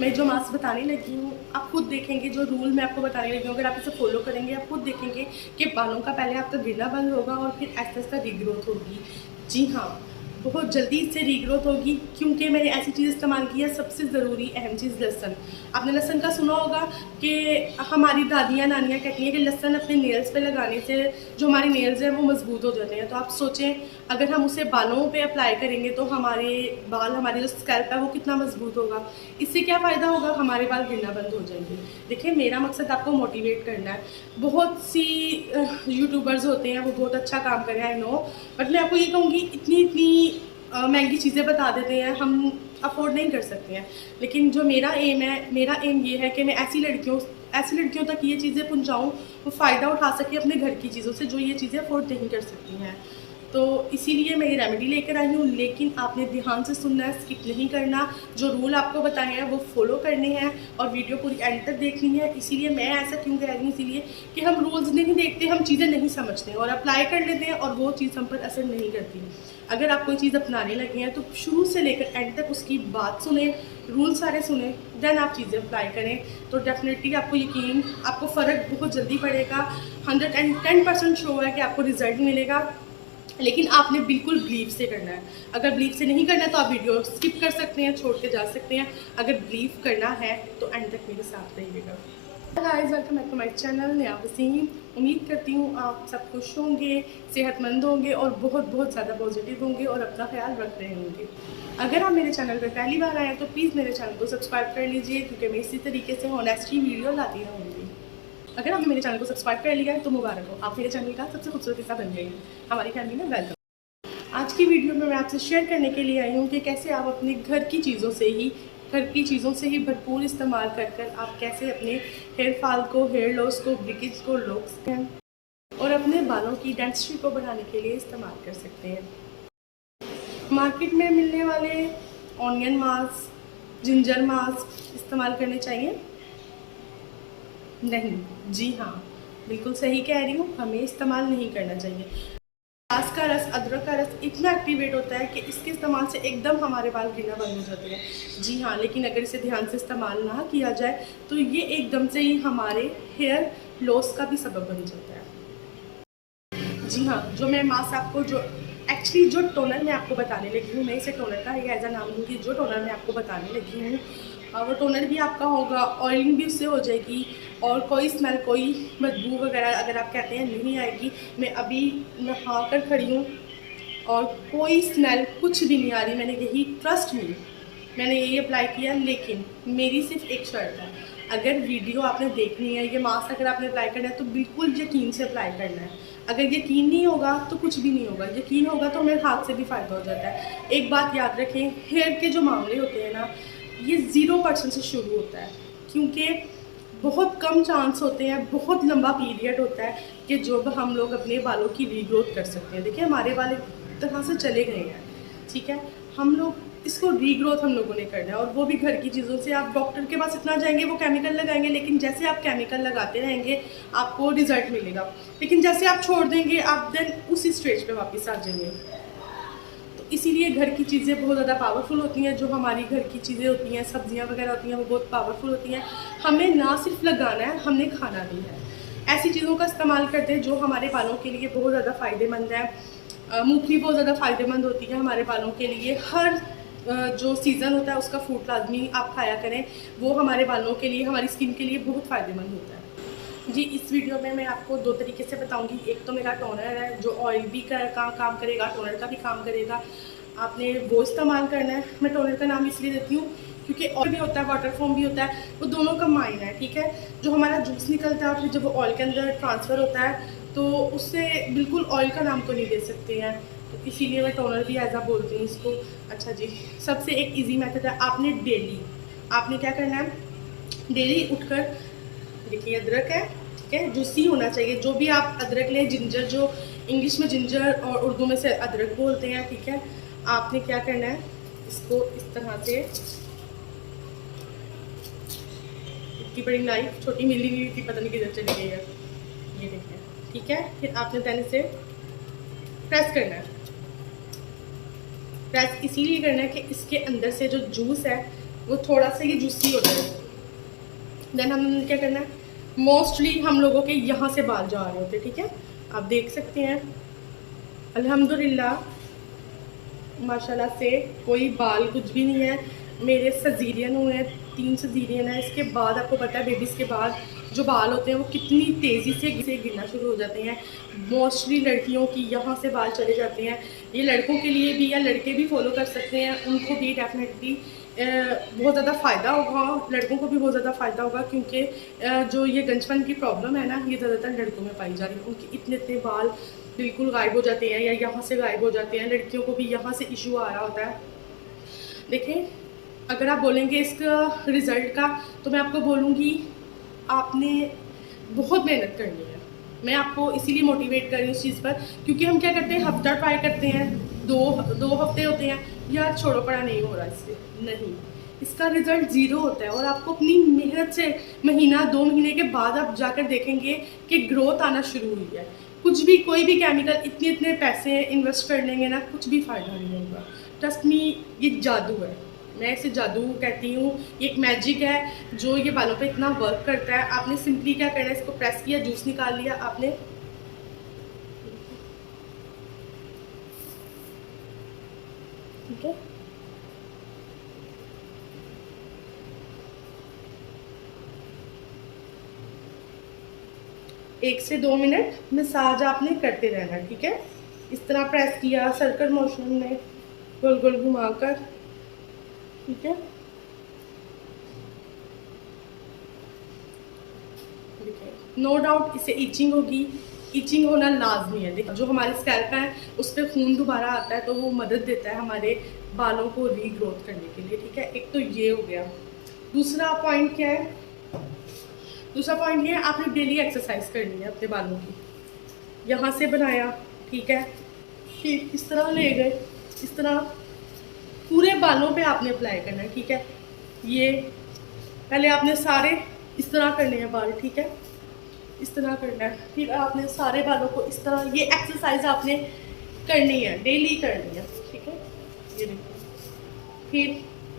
मैं जो मास्क बताने लगी हूँ आप खुद देखेंगे, जो रूल मैं आपको बताने लगी हूँ अगर आप इसे फॉलो करेंगे आप खुद देखेंगे कि बालों का पहले आपका गिरना बंद होगा और फिर आहिस्ता आहिस्ता रीग्रोथ होगी। जी हाँ, बहुत जल्दी इससे रीग्रोथ होगी क्योंकि मैंने ऐसी चीज़ इस्तेमाल की है। सबसे ज़रूरी अहम चीज़ लहसुन। आपने लहसुन का सुना होगा कि हमारी दादियाँ नानियाँ कहती हैं कि लहसुन अपने नेल्स पे लगाने से जो हमारे नेल्स हैं वो मजबूत हो जाते हैं। तो आप सोचें अगर हम उसे बालों पे अप्लाई करेंगे तो हमारे बाल, हमारे जो स्कैल्प है वो कितना मजबूत होगा। इससे क्या फ़ायदा होगा, हमारे बाल गिरना बंद हो जाएंगे। देखिए मेरा मकसद आपको मोटिवेट करना है। बहुत सी यूट्यूबर्स होते हैं वो बहुत अच्छा काम कर रहे हैं, आई नो, बट मैं आपको ये कहूँगी इतनी इतनी महंगी चीज़ें बता देते हैं, हम अफोर्ड नहीं कर सकते हैं। लेकिन जो मेरा एम है, मेरा एम ये है कि मैं ऐसी लड़कियों तक ये चीज़ें पहुँचाऊँ वो फ़ायदा उठा सके अपने घर की चीज़ों से जो ये चीज़ें अफोर्ड नहीं कर सकती हैं। तो इसीलिए मैं ये रेमेडी लेकर आई हूँ, लेकिन आपने ध्यान से सुनना है, स्किप नहीं करना। जो रूल आपको बताए हैं वो फॉलो करने हैं और वीडियो पूरी एंड तक देखनी है। इसीलिए मैं ऐसा क्यों कह रही हूँ, इसीलिए कि हम रूल्स नहीं देखते, हम चीज़ें नहीं समझते और अप्लाई कर लेते हैं और वो चीज़ हम पर असर नहीं करती। अगर आप कोई चीज़ अपनाने लगे हैं तो शुरू से लेकर एंड तक उसकी बात सुने, रूल सारे सुने, देन आप चीज़ें अप्लाई करें। तो डेफिनेटली आपको फ़र्क बहुत जल्दी पड़ेगा। 110% श्योर है कि आपको रिजल्ट मिलेगा, लेकिन आपने बिल्कुल बिलीव से करना है। अगर बिलीव से नहीं करना है तो आप वीडियो स्किप कर सकते हैं, छोड़ के जा सकते हैं। अगर बिलीव करना है तो एंड तक मेरे साथ रहिएगा। Guys, welcome back to my channel नया वसीम। उम्मीद करती हूँ आप सब खुश होंगे, सेहतमंद होंगे और बहुत बहुत ज़्यादा पॉजिटिव होंगे और अपना ख्याल रख रहे होंगे। अगर आप मेरे चैनल पर पहली बार आए हैं तो प्लीज़ मेरे चैनल को सब्सक्राइब कर लीजिए, क्योंकि मैं इसी तरीके से ऑनेस्टी वीडियो लाती रहूँगी। अगर आपने मेरे चैनल को सब्सक्राइब कर लिया है तो मुबारक हो, आप मेरे चैनल का सबसे खूबसूरत हिस्सा बन गए हैं। हमारी फैमिली में वेलकम। आज की वीडियो में मैं आपसे शेयर करने के लिए आई हूँ कि कैसे आप अपने घर की चीज़ों से ही भरपूर इस्तेमाल कर कर आप कैसे अपने हेयर फॉल को, हेयर लॉस को, ब्रिकेज को रोक सकते हैं और अपने बालों की डेंसिटी को बढ़ाने के लिए इस्तेमाल कर सकते हैं। मार्केट में मिलने वाले ऑनियन मास्क, जिंजर मास्क इस्तेमाल करने चाहिए? नहीं। जी हाँ, बिल्कुल सही कह रही हूँ, हमें इस्तेमाल नहीं करना चाहिए। प्याज का रस, अदरक का रस इतना एक्टिवेट होता है कि इसके इस्तेमाल से एकदम हमारे बाल गिरना बंद हो जाते हैं। जी हाँ, लेकिन अगर इसे ध्यान से इस्तेमाल ना किया जाए तो ये एकदम से ही हमारे हेयर लॉस का भी सबब बन जाता है। जी हाँ, जो टोनर मैं आपको बताने लगी हूँ, मैं इसे टोनर का ही एज अ नाम दूँगी। जो टोनर मैं आपको बताने लगी हूँ वो टोनर भी आपका होगा, ऑयलिंग भी उससे हो जाएगी और कोई स्मेल, कोई बदबू वगैरह अगर आप कहते हैं नहीं आएगी। मैं अभी नहा कर खड़ी हूँ और कोई स्मेल कुछ भी नहीं आ रही। ट्रस्ट मी, मैंने यही अप्लाई किया, लेकिन मेरी सिर्फ एक शर्त है, अगर वीडियो आपने देखनी है, ये मास्क अगर आपने अप्लाई करना है तो बिल्कुल यकीन से अप्लाई करना है। अगर यकीन नहीं होगा तो कुछ भी नहीं होगा, यकीन होगा तो मेरे हाथ से भी फ़ायदा हो जाता है। एक बात याद रखें, हेयर के जो मामले होते हैं ना, ये 0% से शुरू होता है, क्योंकि बहुत कम चांस होते हैं, बहुत लंबा पीरियड होता है कि जब हम लोग अपने बालों की रीग्रोथ कर सकते हैं। देखिए हमारे बाल एक तरह से चले गए हैं, ठीक है, हम लोग इसको रीग्रोथ हम लोगों ने करना है और वो भी घर की चीज़ों से। आप डॉक्टर के पास इतना जाएंगे, वो केमिकल लगाएंगे, लेकिन जैसे आप केमिकल लगाते रहेंगे आपको रिजल्ट मिलेगा, लेकिन जैसे आप छोड़ देंगे आप देन उसी स्टेज पे वापस आ जाएंगे। तो इसीलिए घर की चीज़ें बहुत ज़्यादा पावरफुल होती हैं। जो हमारी घर की चीज़ें होती हैं, सब्जियां वगैरह होती हैं, वो बहुत पावरफुल होती हैं। हमें ना सिर्फ लगाना है, हमने खाना भी है। ऐसी चीज़ों का इस्तेमाल करते हैं जो हमारे बालों के लिए बहुत ज़्यादा फ़ायदेमंद है। मूंगफली बहुत ज़्यादा फ़ायदेमंद होती है हमारे बालों के लिए। हर जो सीज़न होता है उसका फ्रूट लाजमी आप खाया करें, वो हमारे बालों के लिए, हमारी स्किन के लिए बहुत फ़ायदेमंद होता है। जी, इस वीडियो में मैं आपको 2 तरीके से बताऊंगी। एक तो मेरा टोनर है जो ऑयल भी का काम करेगा, टोनर का भी काम करेगा। आपने वो इस्तेमाल करना है। मैं टोनर का नाम इसलिए देती हूँ क्योंकि ऑयल भी होता है, वाटर फॉर्म भी होता है, वो दोनों कंबाइन है, ठीक है। जो हमारा जूस निकलता है फिर जब वो ऑयल के अंदर ट्रांसफ़र होता है तो उससे बिल्कुल ऑयल का नाम तो नहीं दे सकते हैं, तो इसीलिए मैं टोनर भी ऐसा बोलती हूँ इसको। अच्छा जी, सबसे एक ईजी मेथड है, आपने क्या करना है, डेली उठकर, देखिए अदरक है, ठीक है, जूसी होना चाहिए। जो भी आप अदरक लें, जिंजर, जो इंग्लिश में जिंजर और उर्दू में से अदरक बोलते हैं, ठीक है। आपने क्या करना है, इसको इस तरह से, इतनी बड़ी नाइफ छोटी मिली नहीं थी, पता नहीं किधर चली गई है, ये देखिए, ठीक है। फिर आपने देन इसे प्रेस करना है। प्रेस इसीलिए करना है कि इसके अंदर से जो जूस है वो थोड़ा सा ये जूसी हो जाए। देन हम क्या करना है, मोस्टली हम लोगों के यहाँ से बाल जा रहे होते हैं, ठीक है। आप देख सकते हैं अल्हम्दुलिल्लाह माशाल्लाह से कोई बाल कुछ भी नहीं है। मेरे सजीरियन हुए हैं, 3 सजीरियन है। इसके बाद आपको पता है बेबीज़ के बाद जो बाल होते हैं वो कितनी तेज़ी से गिरना शुरू हो जाते हैं। मोस्टली लड़कियों की यहाँ से बाल चले जाते हैं। ये लड़कों के लिए भी या लड़के भी फॉलो कर सकते हैं, उनको भी डेफिनेटली बहुत ज़्यादा फ़ायदा होगा। लड़कों को भी बहुत ज़्यादा फ़ायदा होगा क्योंकि जो ये गंजपन की प्रॉब्लम है ना, ये ज़्यादातर लड़कों में पाई जा रही है। उनके इतने इतने बाल बिल्कुल गायब हो जाते हैं या यहाँ से गायब हो जाते हैं। लड़कियों को भी यहाँ से इशू आ रहा होता है। देखें, अगर आप बोलेंगे इसका रिज़ल्ट का, तो मैं आपको बोलूँगी आपने बहुत मेहनत करनी है। मैं आपको इसीलिए मोटिवेट कर रही हूँ इस चीज़ पर, क्योंकि हम क्या करते हैं, हफ्ता ट्राई करते हैं, दो हफ्ते होते हैं, यार छोड़ो पड़ा नहीं हो रहा इससे, नहीं, इसका रिज़ल्ट ज़ीरो होता है। और आपको अपनी मेहनत से महीना 2 महीने के बाद आप जाकर देखेंगे कि ग्रोथ आना शुरू हुई है। कुछ भी कोई भी केमिकल इतने पैसे इन्वेस्ट कर लेंगे ना, कुछ भी फ़ायदा नहीं होगा। ट्रस्ट मी, ये जादू है। मैं इसे जादू कहती हूँ, ये एक मैजिक है जो ये बालों पे इतना वर्क करता है। आपने सिंपली क्या करना है, इसको प्रेस किया, जूस निकाल लिया आपने, ठीक है। एक से 2 मिनट मसाज आपने करते रहना, ठीक है। इस तरह प्रेस किया सर्कल मोशन में, गोल गोल घुमाकर, ठीक है। नो डाउट इससे इचिंग होगी, इचिंग होना लाजमी है। देखो, जो हमारे स्कैल्प है उस पर खून दोबारा आता है, तो वो मदद देता है हमारे बालों को रीग्रोथ करने के लिए, ठीक है। एक तो ये हो गया। दूसरा पॉइंट क्या है, दूसरा पॉइंट ये है, आपने डेली एक्सरसाइज करनी है अपने बालों की। यहाँ से बनाया, ठीक है, फिर इस तरह ले गए, इस तरह पूरे बालों पे आपने अप्लाई करना है, ठीक है। ये पहले आपने सारे इस तरह करने हैं बाल, ठीक है, इस तरह करना है। फिर आपने सारे बालों को इस तरह, ये एक्सरसाइज आपने करनी है, डेली करनी है, ठीक है। ये देखो, फिर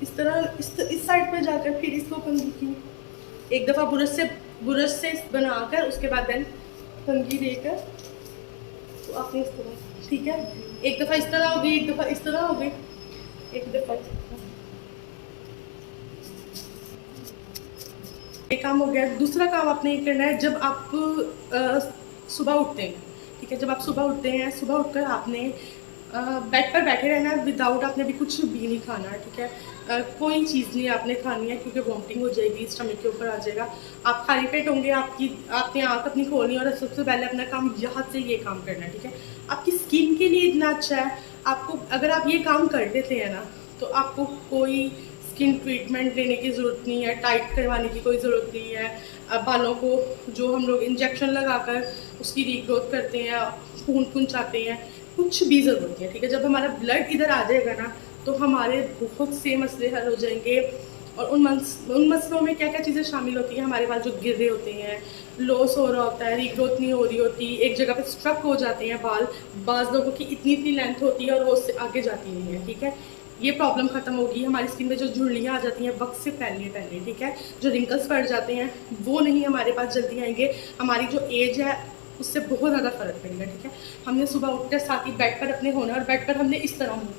इस तरह इस साइड पे जाकर फिर इसको कंघी की एक दफ़ा बुरश से बनाकर, उसके बाद देन कंघी देकर, तो आपने इस तरह, ठीक है, एक दफ़ा इस तरह होगी, एक दफ़ा इस तरह होगी, एक दफ़ा एक काम हो गया। दूसरा काम आपने ये करना है, जब आप सुबह उठते हैं, ठीक है, जब आप सुबह उठते हैं, सुबह उठकर आपने बेड पर बैठे रहना है, विदाउट आपने भी कुछ भी नहीं खाना है, ठीक है। कोई चीज़ नहीं आपने खानी है, क्योंकि वॉमिटिंग हो जाएगी, स्टमक के ऊपर आ जाएगा। आप खाली पेट होंगे, आपने आँख अपनी खोलनी और सबसे पहले अपना काम यहाँ से ये काम करना है, ठीक है। आपकी स्किन के लिए इतना अच्छा है। आपको अगर आप ये काम कर देते हैं ना, तो आपको कोई स्किन ट्रीटमेंट लेने की ज़रूरत नहीं है, टाइट करवाने की कोई ज़रूरत नहीं है। बालों को जो हम लोग इंजेक्शन लगाकर उसकी रीग्रोथ करते हैं, खून पहुँचाते हैं, कुछ भी ज़रूरत नहीं है, ठीक है। जब हमारा ब्लड इधर आ जाएगा ना, तो हमारे बहुत से मसले हल हो जाएंगे। और उन मसलों में क्या क्या चीज़ें शामिल होती हैं, हमारे बाल जो गिर रहे होते हैं, लॉस हो रहा होता है, रीग्रोथ नहीं हो रही होती, एक जगह पे स्ट्रक हो जाते हैं बाल, बाज़ लोगों की इतनी लेंथ होती है और वो उससे आगे जाती नहीं है, ठीक है। ये प्रॉब्लम ख़त्म होगी। हमारी स्किन में जो झुर्रियाँ आ जाती हैं वक्त से पहले, ठीक है, जो रिंकल्स पड़ जाते हैं, वो नहीं हमारे पास जल्दी आएंगे। हमारी जो एज है उससे बहुत ज़्यादा फ़र्क पड़ेगा, ठीक है। हमने सुबह उठकर साथ ही बेड पर अपने होना, और बेड पर हमने इस तरह होना,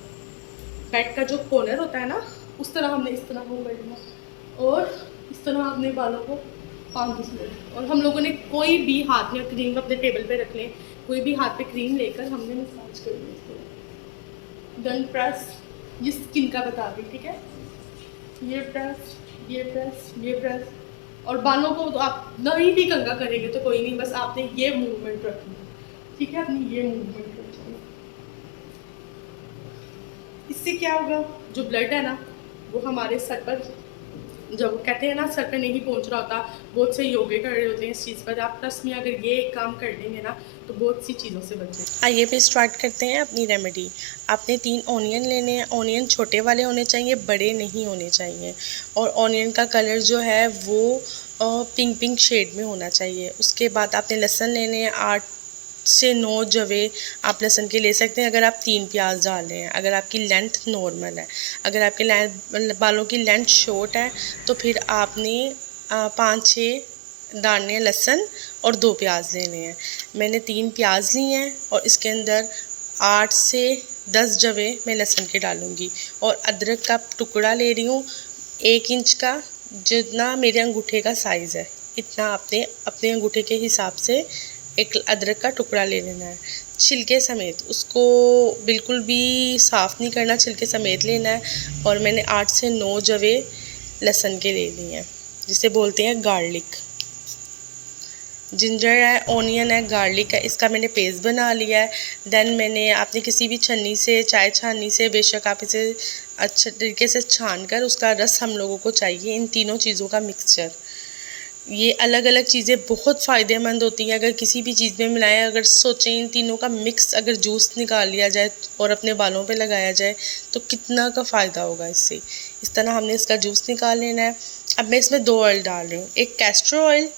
बेड का जो कॉर्नर होता है ना, उस तरह हमने इस तरह मुँह बैठना, और इस तरह अपने बालों को 5-10 मिनट। और हम लोगों ने कोई भी हाथ में क्रीम अपने टेबल पे रख लें, कोई भी हाथ पे क्रीम लेकर हमने मसाज कर ली इसको। डन प्रेस, ये स्किन का बता दी, ठीक है। ये प्रेस, ये प्रेस, ये प्रेस। और बालों को तो आप नहीं भी कंघा करेंगे तो कोई नहीं, बस आपने ये मूवमेंट रखनी है, ठीक है, अपनी ये मूवमेंट रखनी है। इससे क्या होगा, जो ब्लड है ना वो हमारे सर पर, जब कहते हैं ना सर पे नहीं पहुंच रहा होता, बहुत से योगे कर रहे होते हैं इस चीज़ पर। आप ट्रस्ट में अगर ये काम कर लेंगे ना, तो बहुत सी चीज़ों से बचें। आइए पे स्टार्ट करते हैं अपनी रेमेडी। आपने 3 ऑनियन लेने हैं। ऑनियन छोटे वाले होने चाहिए, बड़े नहीं होने चाहिए। और ऑनियन का कलर जो है वो पिंक शेड में होना चाहिए। उसके बाद आपने लहसुन लेने हैं 8 से 9 जवे आप लहसुन के ले सकते हैं अगर आप 3 प्याज डाल रहे हैं। अगर आपकी लेंथ नॉर्मल है, अगर आपके बालों की लेंथ शॉर्ट है तो फिर आपने 5-6 डालने हैं लहसुन और 2 प्याज लेने हैं। मैंने 3 प्याज लिए हैं और इसके अंदर 8 से 10 जवे मैं लहसुन के डालूँगी और अदरक का टुकड़ा ले रही हूँ 1 इंच का, जितना मेरे अंगूठे का साइज़ है इतना आपने अपने अंगूठे के हिसाब से एक अदरक का टुकड़ा ले लेना है, छिलके समेत। उसको बिल्कुल भी साफ़ नहीं करना, छिलके समेत लेना है। और मैंने 8 से 9 जवे लहसुन के ले लिए हैं, जिसे बोलते हैं गार्लिक। जिंजर है, ऑनियन है, गार्लिक है, इसका मैंने पेस्ट बना लिया है। देन मैंने आपने किसी भी छन्नी से, चाय छाननी से, बेशक आप इसे अच्छे तरीके से छान कर उसका रस हम लोगों को चाहिए, इन तीनों चीज़ों का मिक्सचर। ये अलग अलग चीज़ें बहुत फ़ायदेमंद होती हैं अगर किसी भी चीज़ में मिलाएं। अगर सोचें इन तीनों का मिक्स अगर जूस निकाल लिया जाए और अपने बालों पे लगाया जाए तो कितना का फ़ायदा होगा इससे। इस तरह हमने इसका जूस निकाल लेना है। अब मैं इसमें 2 ऑयल डाल रही हूँ, एक कैस्टर ऑयल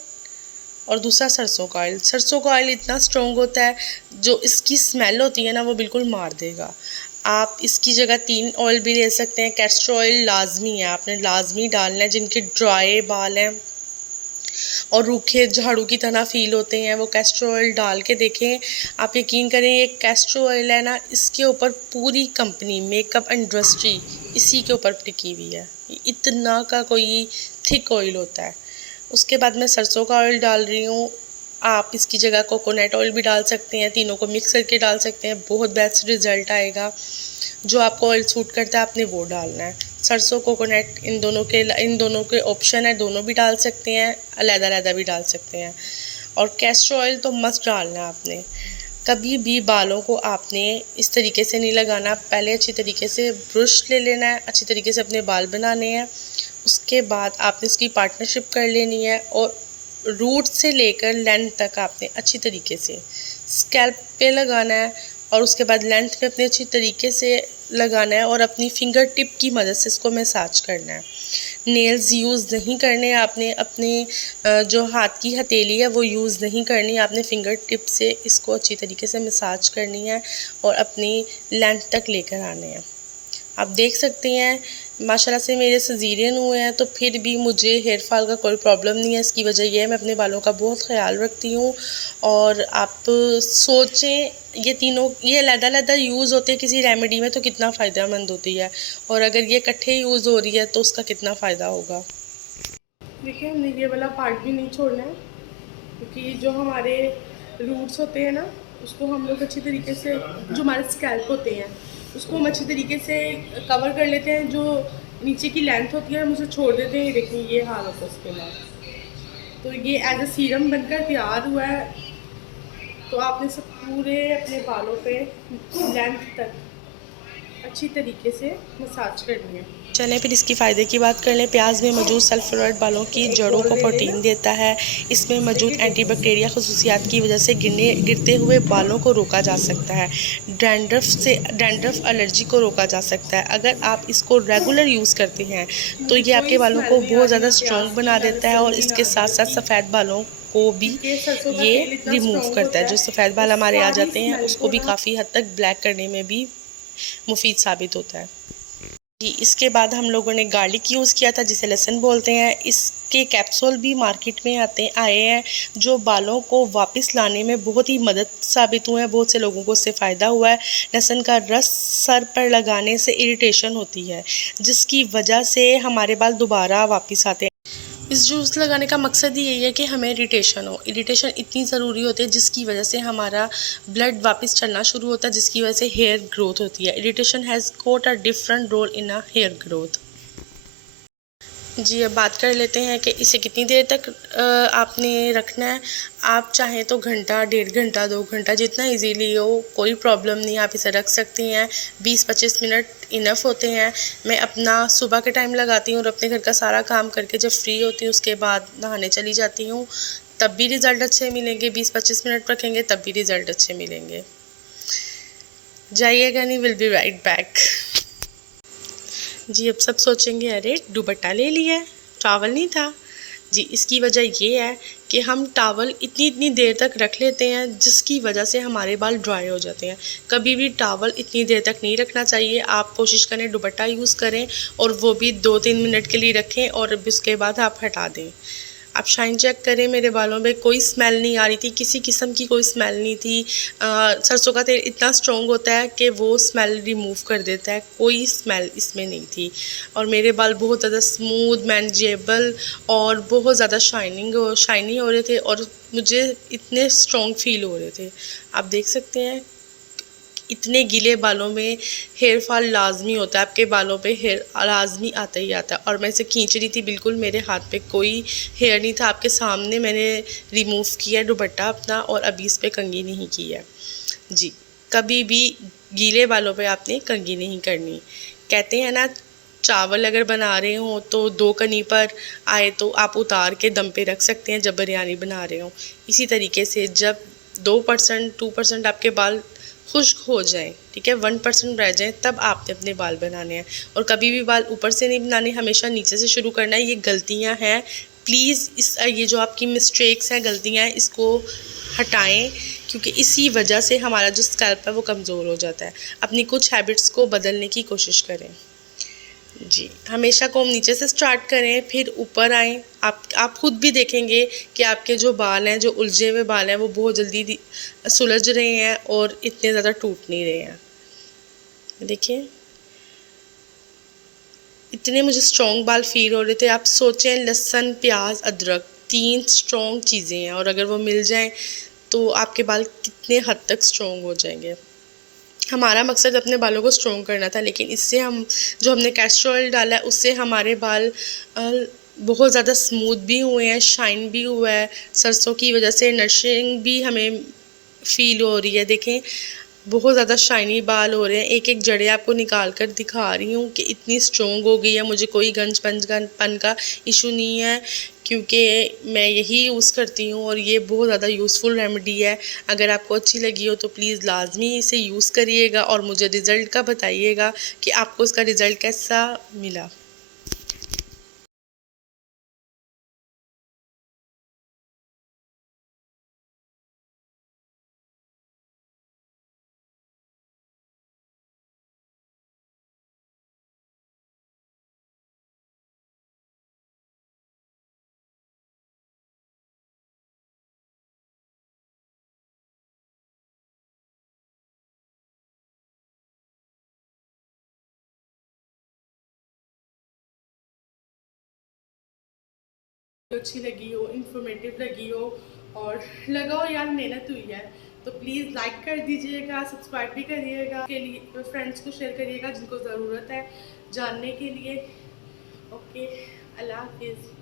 और दूसरा सरसों का ऑयल। सरसों का ऑयल इतना स्ट्रॉन्ग होता है, जो इसकी स्मेल होती है ना वो बिल्कुल मार देगा। आप इसकी जगह 3 ऑयल भी ले सकते हैं। कैस्टर ऑयल लाजमी है, आपने लाजमी डालना है। जिनके ड्राई बाल हैं और रूखे झाड़ू की तरह फ़ील होते हैं वो कैस्टर ऑयल डाल के देखें। आप यकीन करें, ये कैस्टर ऑयल है ना, इसके ऊपर पूरी कंपनी मेकअप इंडस्ट्री इसी के ऊपर टिकी हुई है। इतना का कोई थिक ऑयल होता है। उसके बाद मैं सरसों का ऑयल डाल रही हूँ। आप इसकी जगह कोकोनट ऑयल भी डाल सकते हैं, तीनों को मिक्स करके डाल सकते हैं, बहुत बेस्ट रिज़ल्ट आएगा। जो आपको ऑयल सूट करता है आपने वो डालना है। सरसों, कोकोनट, इन दोनों के ऑप्शन है, दोनों भी डाल सकते हैं, अलग-अलग भी डाल सकते हैं। और कैस्टर ऑयल तो मस्ट डालना है आपने। कभी भी बालों को आपने इस तरीके से नहीं लगाना, पहले अच्छी तरीके से ब्रश ले लेना है, अच्छी तरीके से अपने बाल बनाने हैं। उसके बाद आपने इसकी पार्टनरशिप कर लेनी है और रूट से लेकर लेंथ तक आपने अच्छी तरीके से स्कैल्प पे लगाना है और उसके बाद लेंथ पे अपने अच्छी तरीके से लगाना है और अपनी फिंगर टिप की मदद से इसको मसाज करना है। नेल्स यूज़ नहीं करने आपने, अपने जो हाथ की हथेली है वो यूज़ नहीं करनी, आपने फिंगर टिप से इसको अच्छी तरीके से मसाज करनी है और अपनी लेंथ तक लेकर आने हैं। आप देख सकते हैं माशाल्लाह से मेरे सिज़ेरियन हुए हैं तो फिर भी मुझे हेयर फॉल का कोई प्रॉब्लम नहीं है। इसकी वजह यह है मैं अपने बालों का बहुत ख्याल रखती हूँ। और आप सोचें ये तीनों ये अलग-अलग यूज़ होते हैं किसी रेमेडी में तो कितना फ़ायदेमंद होती है, और अगर ये इकट्ठे यूज़ हो रही है तो उसका कितना फ़ायदा होगा। देखिए, हमने ये वाला पार्ट भी नहीं छोड़ना है, क्योंकि जो हमारे रूट्स होते हैं ना उसको हम लोग अच्छी तरीके से, जो हमारे स्कैल्प होते हैं उसको हम अच्छी तरीके से कवर कर लेते हैं। जो नीचे की लेंथ होती है हम उसे छोड़ देते हैं। देखिए ये हाल होता है उसके बाद। तो ये एज अ सीरम बनकर तैयार हुआ है। तो आपने सब पूरे अपने बालों पे लेंथ तक अच्छी तरीके से मसाज करनी है। चलें फिर इसकी फ़ायदे की बात कर लें। प्याज में मौजूद सल्फोराइड बालों की जड़ों को प्रोटीन देता है। इसमें मौजूद एंटीबैक्टीरिया खसूसियात की वजह से गिरते हुए बालों को रोका जा सकता है। डैंड्रफ एलर्जी को रोका जा सकता है। अगर आप इसको रेगुलर यूज़ करते हैं तो ये आपके बालों को बहुत ज़्यादा स्ट्रॉन्ग बना देता है और इसके साथ साथ सफ़ेद बालों को भी ये रिमूव करता है। जो सफ़ेद बाल हमारे आ जाते हैं उसको भी काफ़ी हद तक ब्लैक करने में भी मुफीद साबित होता है। जी, इसके बाद हम लोगों ने गार्लिक यूज़ किया था जिसे लहसुन बोलते हैं। इसके कैप्सूल भी मार्केट में आए हैं जो बालों को वापस लाने में बहुत ही मदद साबित हुए हैं। बहुत से लोगों को इससे फ़ायदा हुआ है। लहसुन का रस सर पर लगाने से इरिटेशन होती है जिसकी वजह से हमारे बाल दोबारा वापस आते हैं। इस जूस लगाने का मकसद ही यही है कि हमें इरिटेशन हो। इरिटेशन इतनी ज़रूरी होती है जिसकी वजह से हमारा ब्लड वापस चलना शुरू होता है, जिसकी वजह से हेयर ग्रोथ होती है। Irritation has got a different role in a hair growth. जी, अब बात कर लेते हैं कि इसे कितनी देर तक आपने रखना है। आप चाहें तो घंटा, 1.5 घंटा, 2 घंटा, जितना इजीली हो, कोई प्रॉब्लम नहीं, आप इसे रख सकती हैं। 20-25 मिनट इनफ होते हैं। मैं अपना सुबह के टाइम लगाती हूँ और अपने घर का सारा काम करके जब फ्री होती हूँ उसके बाद नहाने चली जाती हूँ, तब भी रिज़ल्ट अच्छे मिलेंगे। 20-25 मिनट रखेंगे तब भी रिज़ल्ट अच्छे मिलेंगे। जाइएगा नहीं, विल बी राइट बैक। जी, अब सब सोचेंगे अरे दुपट्टा ले लिया है, टॉवल नहीं था। जी, इसकी वजह ये है कि हम टॉवल इतनी इतनी देर तक रख लेते हैं जिसकी वजह से हमारे बाल ड्राई हो जाते हैं। कभी भी टॉवल इतनी देर तक नहीं रखना चाहिए। आप कोशिश करें दुपट्टा यूज़ करें और वो भी 2-3 मिनट के लिए रखें और उसके बाद आप हटा दें। आप शाइन चेक करें, मेरे बालों में कोई स्मेल नहीं आ रही थी, किसी किस्म की कोई स्मेल नहीं थी। सरसों का तेल इतना स्ट्रॉन्ग होता है कि वो स्मेल रिमूव कर देता है, कोई स्मेल इसमें नहीं थी। और मेरे बाल बहुत ज़्यादा स्मूथ, मैनेजेबल और बहुत ज़्यादा शाइनी हो रहे थे और मुझे इतने स्ट्रॉन्ग फील हो रहे थे। आप देख सकते हैं इतने गीले बालों में हेयर फॉल लाजमी होता है, आपके बालों पे हेयर लाजमी आता ही आता है। और मैं इसे खींच रही थी, बिल्कुल मेरे हाथ पे कोई हेयर नहीं था, आपके सामने मैंने रिमूव किया दुपट्टा अपना और अभी इस पर कंघी नहीं की है। जी, कभी भी गीले बालों पे आपने कंघी नहीं करनी। कहते हैं ना, चावल अगर बना रहे हो तो 2 कनी पर आए तो आप उतार के दम पे रख सकते हैं जब बिरयानी बना रहे हो। इसी तरीके से जब 2% 2% आपके बाल खुश्क हो जाएं, ठीक है, 1% रह जाएं, तब आपने अपने बाल बनाने हैं। और कभी भी बाल ऊपर से नहीं बनाने, हमेशा नीचे से शुरू करना है। ये गलतियां हैं, प्लीज़ ये जो आपकी मिस्टेक्स हैं, गलतियां हैं, इसको हटाएं, क्योंकि इसी वजह से हमारा जो स्कैल्प है वो कमज़ोर हो जाता है। अपनी कुछ हैबिट्स को बदलने की कोशिश करें। जी, हमेशा कोम नीचे से स्टार्ट करें, फिर ऊपर आएँ। आप खुद भी देखेंगे कि आपके जो बाल हैं, जो उलझे हुए बाल हैं, वो बहुत जल्दी सुलझ रहे हैं और इतने ज़्यादा टूट नहीं रहे हैं। देखिए, इतने मुझे स्ट्रॉन्ग बाल फील हो रहे थे। आप सोचें, लहसुन, प्याज, अदरक 3 स्ट्रॉन्ग चीज़ें हैं और अगर वो मिल जाएँ तो आपके बाल कितने हद तक स्ट्रॉन्ग हो जाएंगे। हमारा मकसद अपने बालों को स्ट्रॉन्ग करना था, लेकिन इससे हम जो हमने कैस्टर ऑयल डाला है उससे हमारे बाल बहुत ज़्यादा स्मूथ भी हुए हैं, शाइन भी हुआ है। सरसों की वजह से नरिशिंग भी हमें फील हो रही है। देखें, बहुत ज़्यादा शाइनी बाल हो रहे हैं। एक एक जड़ें आपको निकाल कर दिखा रही हूँ कि इतनी स्ट्रॉन्ग हो गई है। मुझे कोई गंजपन का इशू नहीं है, क्योंकि मैं यही यूज़ करती हूँ और ये बहुत ज़्यादा यूज़फुल रेमेडी है। अगर आपको अच्छी लगी हो तो प्लीज़ लाजमी इसे यूज़ करिएगा और मुझे रिज़ल्ट का बताइएगा कि आपको इसका रिज़ल्ट कैसा मिला। अच्छी लगी हो, इंफॉर्मेटिव लगी हो और लगा हो यार मेहनत हुई है, तो प्लीज़ लाइक कर दीजिएगा, सब्सक्राइब भी करिएगा, के लिए फ्रेंड्स को शेयर करिएगा जिनको ज़रूरत है जानने के लिए। ओके, अल्लाह हाफिज़।